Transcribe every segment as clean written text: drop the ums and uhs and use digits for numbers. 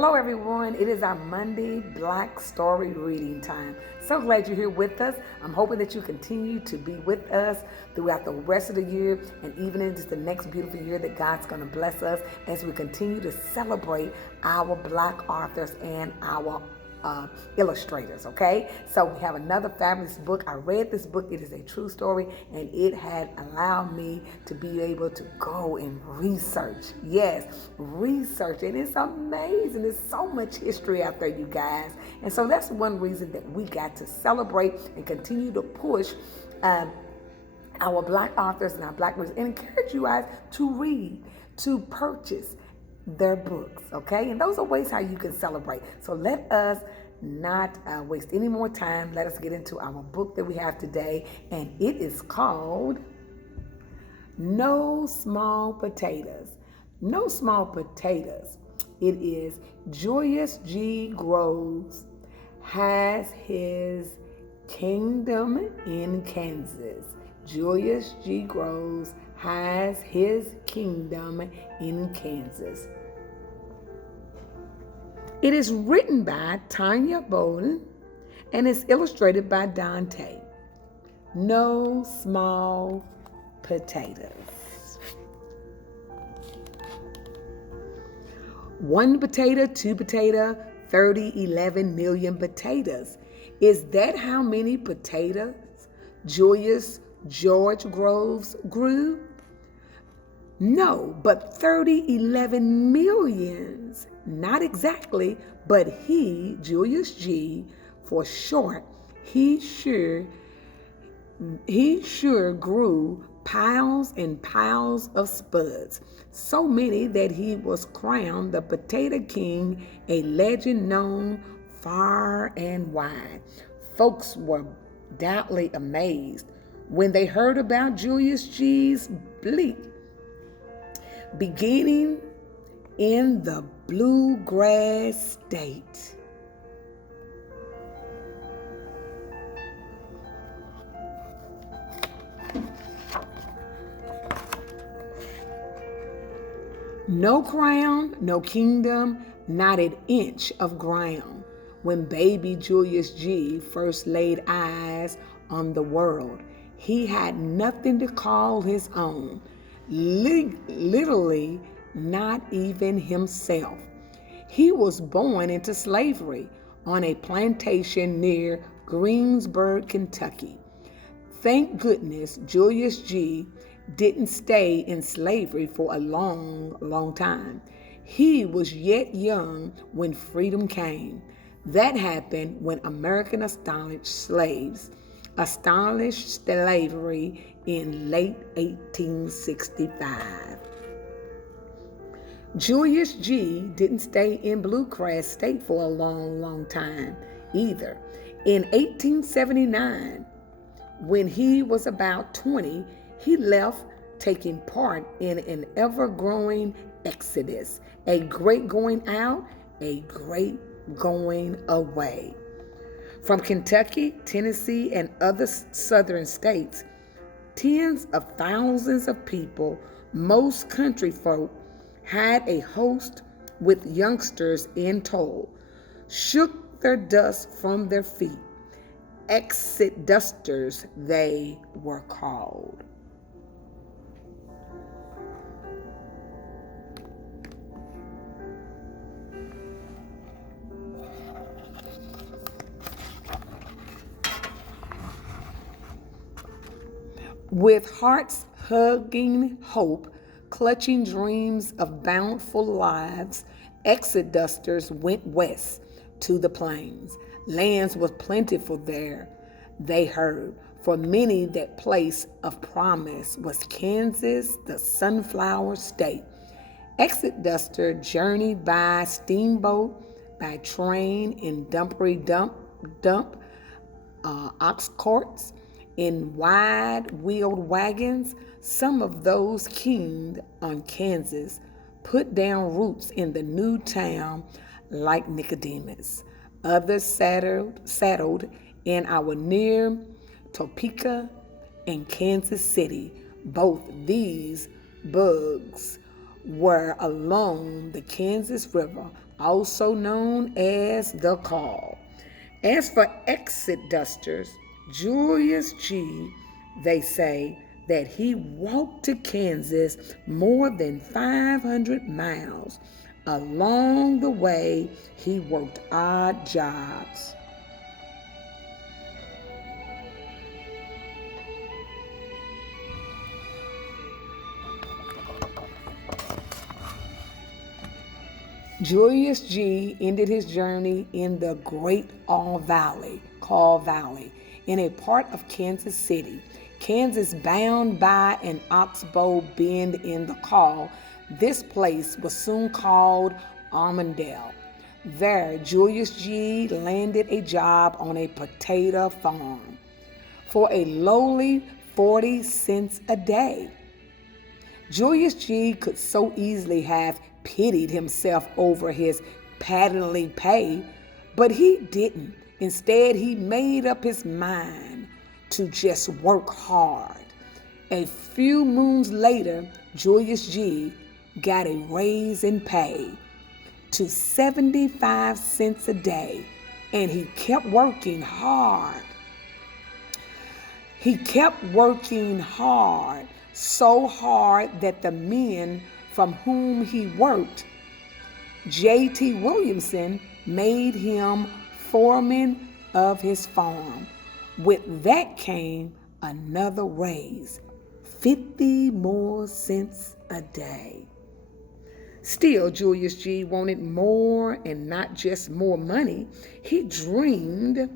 Hello, everyone. It is our Monday Black Story reading time. So glad you're here with us. I'm hoping that you continue to be with us throughout the rest of the year and even into the next beautiful year that God's going to bless us as we continue to celebrate our Black authors and our illustrators. Okay, so we have another fabulous book. I read this book. It is a true story, and it had allowed me to be able to go and research. Yes, research, and it's amazing. There's so much history out there, you guys, and so that's one reason that we got to celebrate and continue to push our Black authors and our Black readers, and encourage you guys to read, to purchase their books, okay? And those are ways how you can celebrate. So let us not waste any more time. Let us get into our book that we have today, and it is called No Small Potatoes. No Small Potatoes. It is Julius G. Groves has his kingdom in Kansas. Julius G. Groves has his kingdom in Kansas. It is written by Tanya Bolin and is illustrated by Dante. No Small Potatoes. 1 potato, 2 potato, 30, 11 million potatoes. Is that how many potatoes Julius George Groves grew? No, but 30, 11 millions. Not exactly, but he, Julius G, for short, he sure grew piles and piles of spuds. So many that he was crowned the Potato King, a legend known far and wide. Folks were doubtly amazed when they heard about Julius G's bleak beginning in the bluegrass state. No crown, no kingdom, not an inch of ground. When baby Julius G first laid eyes on the world, he had nothing to call his own. Literally, not even himself. He was born into slavery on a plantation near Greensburg, Kentucky. Thank goodness Julius G didn't stay in slavery for a long time. He was yet young when freedom came. That happened when American abolished slavery in late 1865. Julius G didn't stay in Bluegrass State for a long time either. In 1879, when he was about 20, he left, taking part in an ever-growing exodus, a great going out, a great going away. From Kentucky, Tennessee, and other southern states, tens of thousands of people, most country folk, had a host with youngsters in tow, shook their dust from their feet. Exit dusters they were called. With hearts hugging hope, clutching dreams of bountiful lives, exit dusters went west to the plains. Lands was plentiful there, they heard. For many, that place of promise was Kansas, the sunflower state. Exit duster journeyed by steamboat, by train, in ox carts, in wide-wheeled wagons. Some of those keened on Kansas put down roots in the new town like Nicodemus. Others settled in our near Topeka and Kansas City. Both these bugs were along the Kansas River, also known as the Call. As for exit dusters, Julius G., they say that he walked to Kansas more than 500 miles. Along the way, he worked odd jobs. Julius G. ended his journey in the Great All Valley, Kaw Valley, in a part of Kansas City, Kansas, bound by an oxbow bend in the Kaw. This place was soon called Armandale. There, Julius G. landed a job on a potato farm for a lowly 40 cents a day. Julius G. could so easily have pitied himself over his paddling pay, but he didn't. Instead, he made up his mind to just work hard. A few moons later, Julius G. got a raise in pay to 75 cents a day, and he kept working hard. He kept working hard, so hard that the men from whom he worked, J.T. Williamson, made him foreman of his farm. With that came another raise, 50 more cents a day. Still, Julius G. wanted more, and not just more money. He dreamed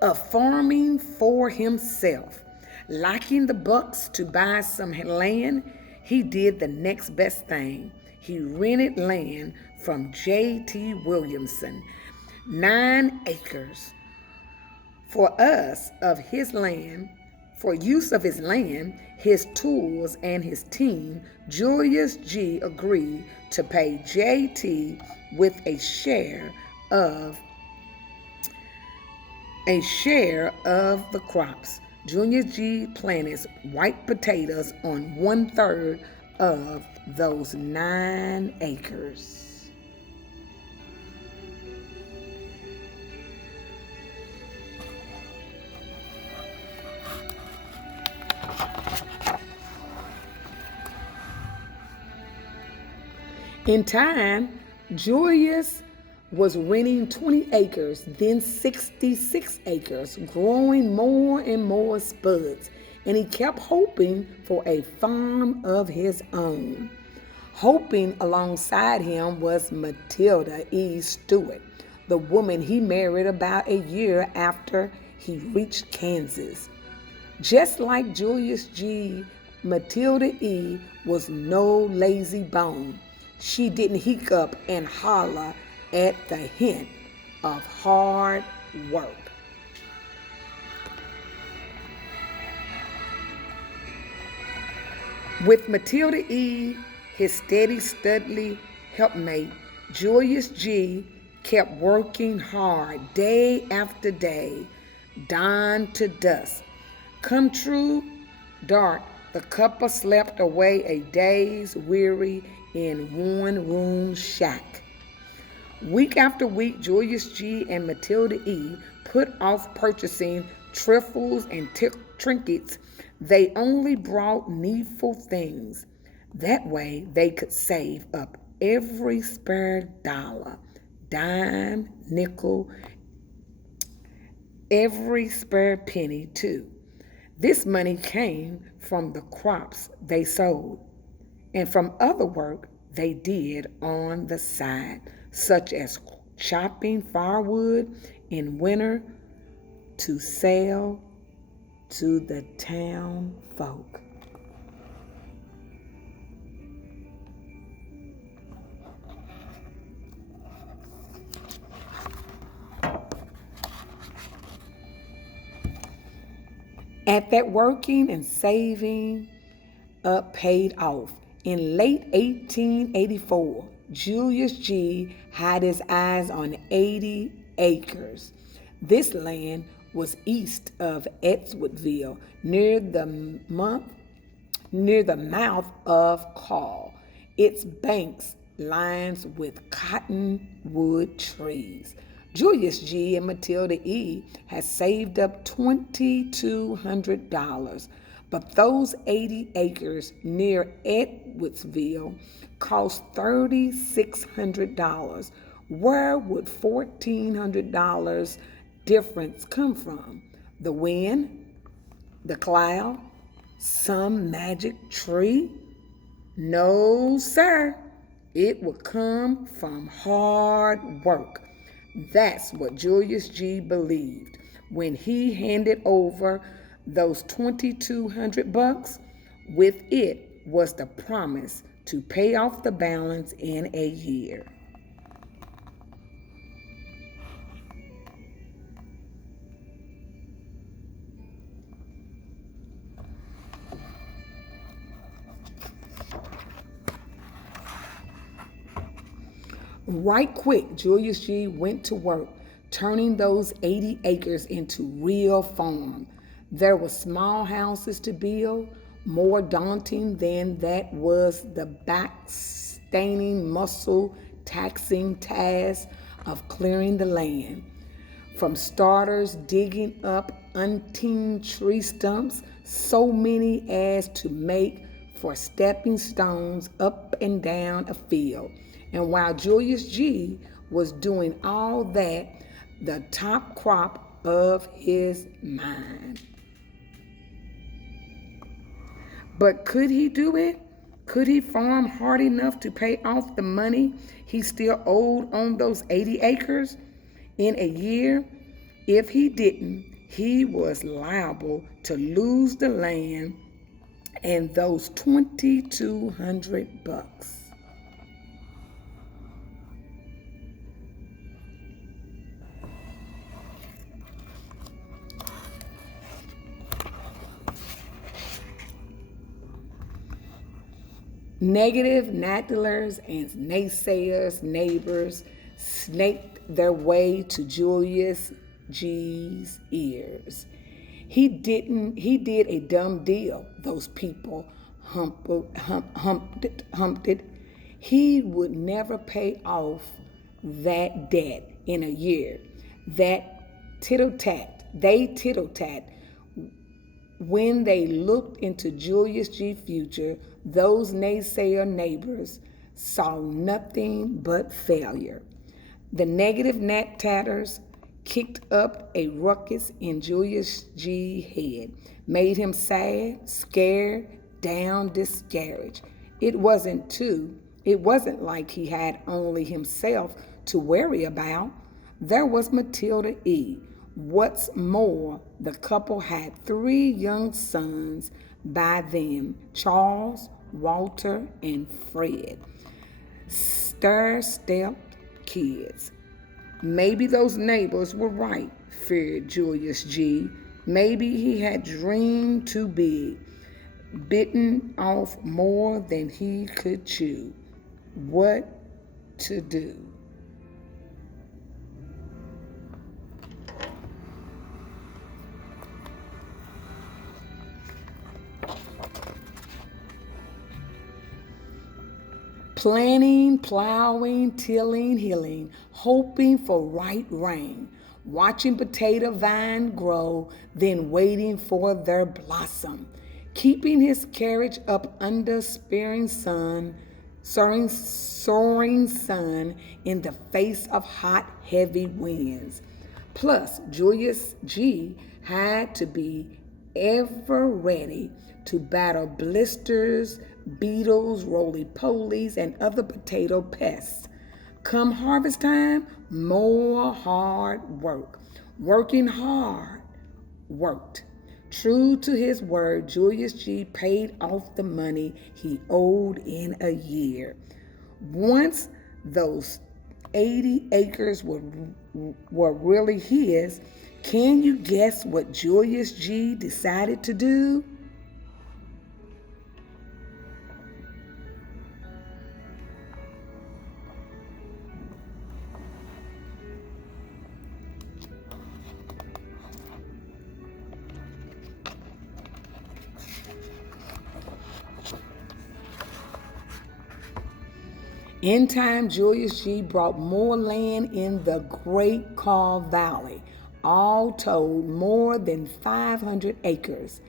of farming for himself. Lacking the bucks to buy some land, he did the next best thing. He rented land from J.T. Williamson, 9 acres. For use of his land, his tools, and his team, Julius G. agreed to pay J.T. with a share of the crops. Julius G. planted white potatoes on 1/3 of those 9 acres. In time, Julius was renting 20 acres, then 66 acres, growing more and more spuds, and he kept hoping for a farm of his own. Hoping alongside him was Matilda E. Stewart, the woman he married about a year after he reached Kansas. Just like Julius G., Matilda E. was no lazy bone. She didn't hiccup and holler at the hint of hard work. With Matilda E., his steady, studly helpmate, Julius G. kept working hard day after day, dawn to dusk. Come true dark, the couple slept away a day's weary in one-room shack. Week after week, Julius G. and Matilda E. put off purchasing trifles and trinkets. They only brought needful things. That way, they could save up every spare dollar, dime, nickel, every spare penny, too. This money came from the crops they sold and from other work they did on the side, such as chopping firewood in winter to sell to the town folk. At that, working and saving up paid off. In late 1884, Julius G. had his eyes on 80 acres. This land was east of Edwardsville, near the mouth of Kaw. Its banks lines with cottonwood trees. Julius G. and Matilda E. had saved up $2,200, but those 80 acres near Edwardsville cost $3,600. Where would $1,400 difference come from? The wind? The cloud? Some magic tree? No, sir. It would come from hard work. That's what Julius G. believed when he handed over those 2,200 bucks. With it was the promise to pay off the balance in a year. Right quick, Julius G. went to work, turning those 80 acres into real farm. There were small houses to build. More daunting than that was the back-staining, muscle-taxing task of clearing the land. From starters digging up untended tree stumps, so many as to make for stepping stones up and down a field. And while Julius G. was doing all that, the top crop of his mind. But could he do it? Could he farm hard enough to pay off the money he still owed on those 80 acres in a year? If he didn't, he was liable to lose the land and those 2,200 bucks. Negative Nathalers and naysayers, neighbors snaked their way to Julius G's ears. He did a dumb deal. Those people humped it. He would never pay off that debt in a year. They tittle-tat. When they looked into Julius G's future, those naysayer neighbors saw nothing but failure. The negative Nat Tatters kicked up a ruckus in Julius G's head, made him sad, scared, down, discouraged. It wasn't like he had only himself to worry about. There was Matilda E. What's more, the couple had 3 young sons by them, Charles, Walter, and Fred. Stir-stepped kids. Maybe those neighbors were right, feared Julius G. Maybe he had dreamed too big, bitten off more than he could chew. What to do? Planting, plowing, tilling, hilling, hoping for right rain, watching potato vine grow, then waiting for their blossom, keeping his carriage up under soaring sun in the face of hot, heavy winds. Plus, Julius G. had to be ever ready to battle blisters, beetles, roly-polies, and other potato pests. Come harvest time, more hard work. Working hard, worked. True to his word, Julius G. paid off the money he owed in a year. Once those 80 acres were really his, can you guess what Julius G. decided to do? In time, Julius G. bought more land in the Great Kaw Valley, all told more than 500 acres.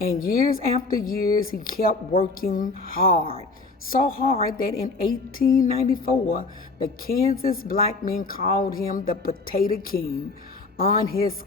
And years after years, he kept working hard. So hard that in 1894, the Kansas black men called him the Potato King of his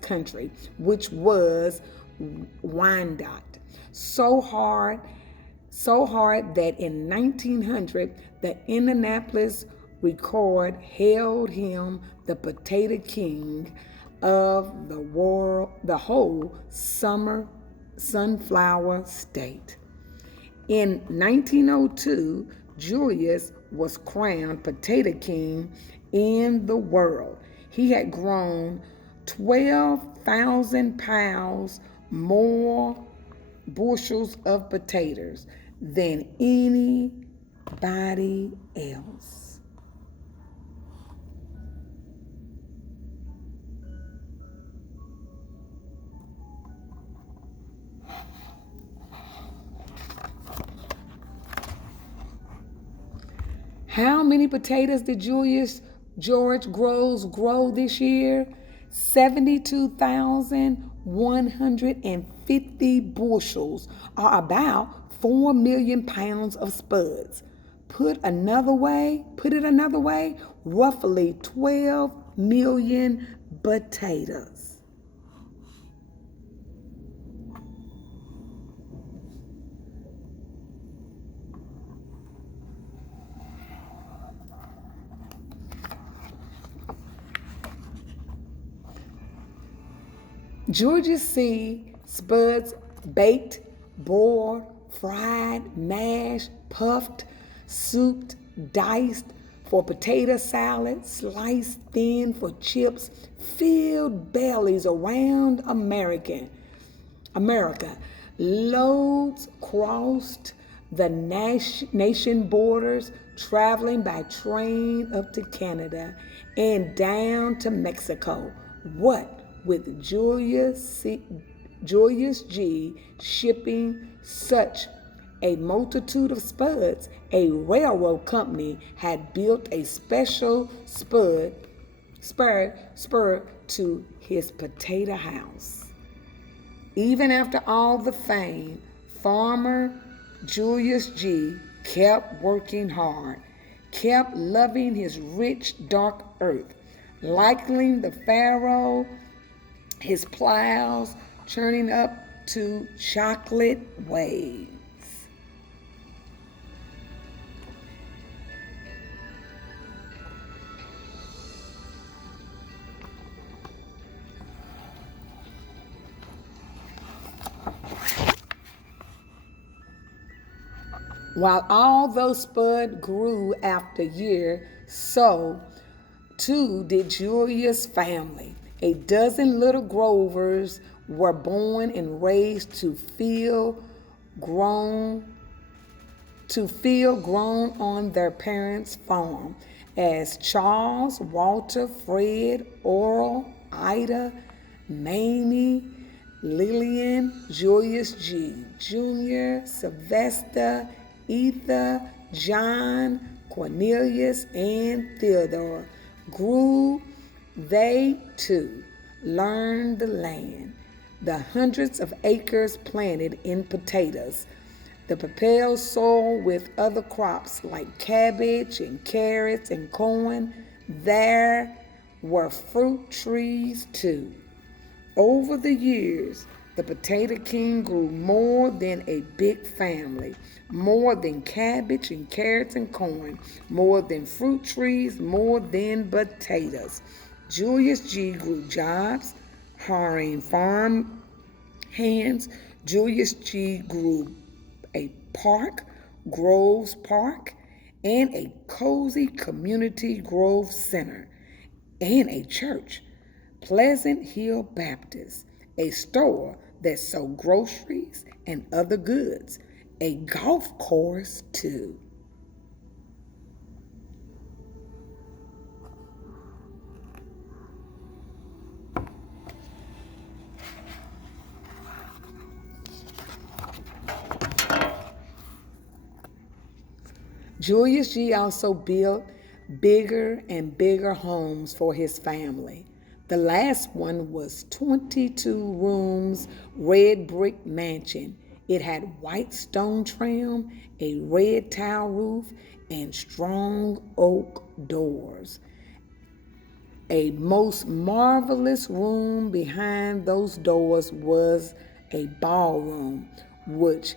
country, which was Wyandotte. So hard that in 1900, the Indianapolis Record hailed him the Potato King of the world, the whole summer sunflower state. In 1902, Julius was crowned Potato King in the world. He had grown 12,000 pounds more bushels of potatoes than anybody else. How many potatoes did Julius George grow this year? 72,150 bushels, or about 4 million pounds of spuds. Put it another way, roughly 12 million potatoes. Georgia C. spuds baked, boiled, fried, mashed, puffed, souped, diced for potato salad, sliced thin for chips, filled bellies around America. Loads crossed the nation borders, traveling by train up to Canada and down to Mexico. What with Julius G. shipping such a multitude of spuds, a railroad company had built a special spur to his potato house. Even after all the fame, farmer Julius G. kept working hard, kept loving his rich, dark earth, liking the furrow, his plows churning up to chocolate waves. While all those spud grew after year, so too did Julius' family. A dozen little Grovers were born and raised to feel grown on their parents' farm, as Charles, Walter, Fred, Oral, Ida, Mamie, Lillian, Julius G. Jr., Sylvester, Ether, John, Cornelius, and Theodore grew. They too learned the land, the hundreds of acres planted in potatoes, the prepared soil with other crops like cabbage and carrots and corn. There were fruit trees too. Over the years, the Potato King grew more than a big family, more than cabbage and carrots and corn, more than fruit trees, more than potatoes. Julius G. grew jobs, hiring farm hands. Julius G. grew a park, Groves Park, and a cozy community Grove Center, and a church, Pleasant Hill Baptist, a store that sold groceries and other goods, a golf course too. Julius G also built bigger and bigger homes for his family. The last one was 22 rooms, red brick mansion. It had white stone trim, a red tile roof, and strong oak doors. A most marvelous room behind those doors was a ballroom, which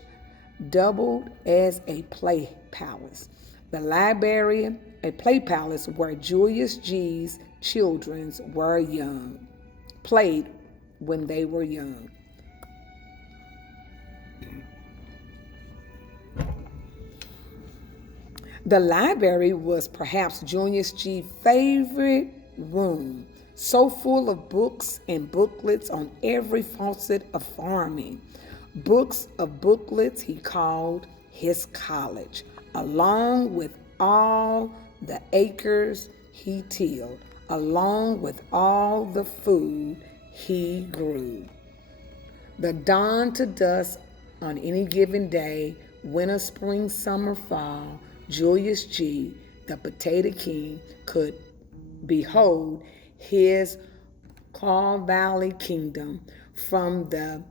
doubled as a play palace. The library, a play palace where Julius G's children were young, played when they were young. The library was perhaps Julius G's favorite room, so full of books and booklets on every facet of farming. Books of booklets he called his college, along with all the acres he tilled, along with all the food he grew. The dawn to dusk on any given day, winter, spring, summer, fall, Julius G., the Potato King, could behold his Carl Valley kingdom from the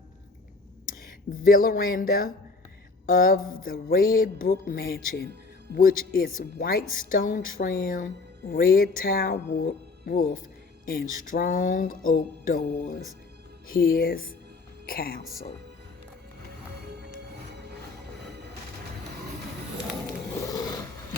veranda of the Red Brook Mansion, which is white stone trim, red tile roof, and strong oak doors, his castle.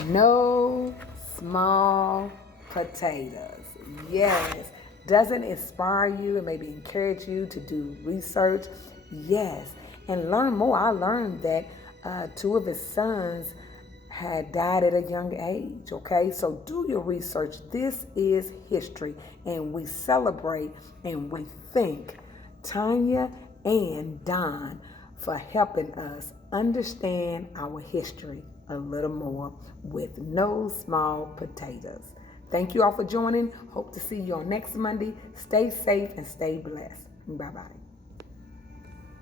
No small potatoes. Yes. Doesn't inspire you and maybe encourage you to do research? Yes. And learn more. I learned that two of his sons had died at a young age. Okay. So do your research. This is history. And we celebrate and we thank Tanya and Don for helping us understand our history a little more with no small potatoes. Thank you all for joining. Hope to see you on next Monday. Stay safe and stay blessed. Bye-bye.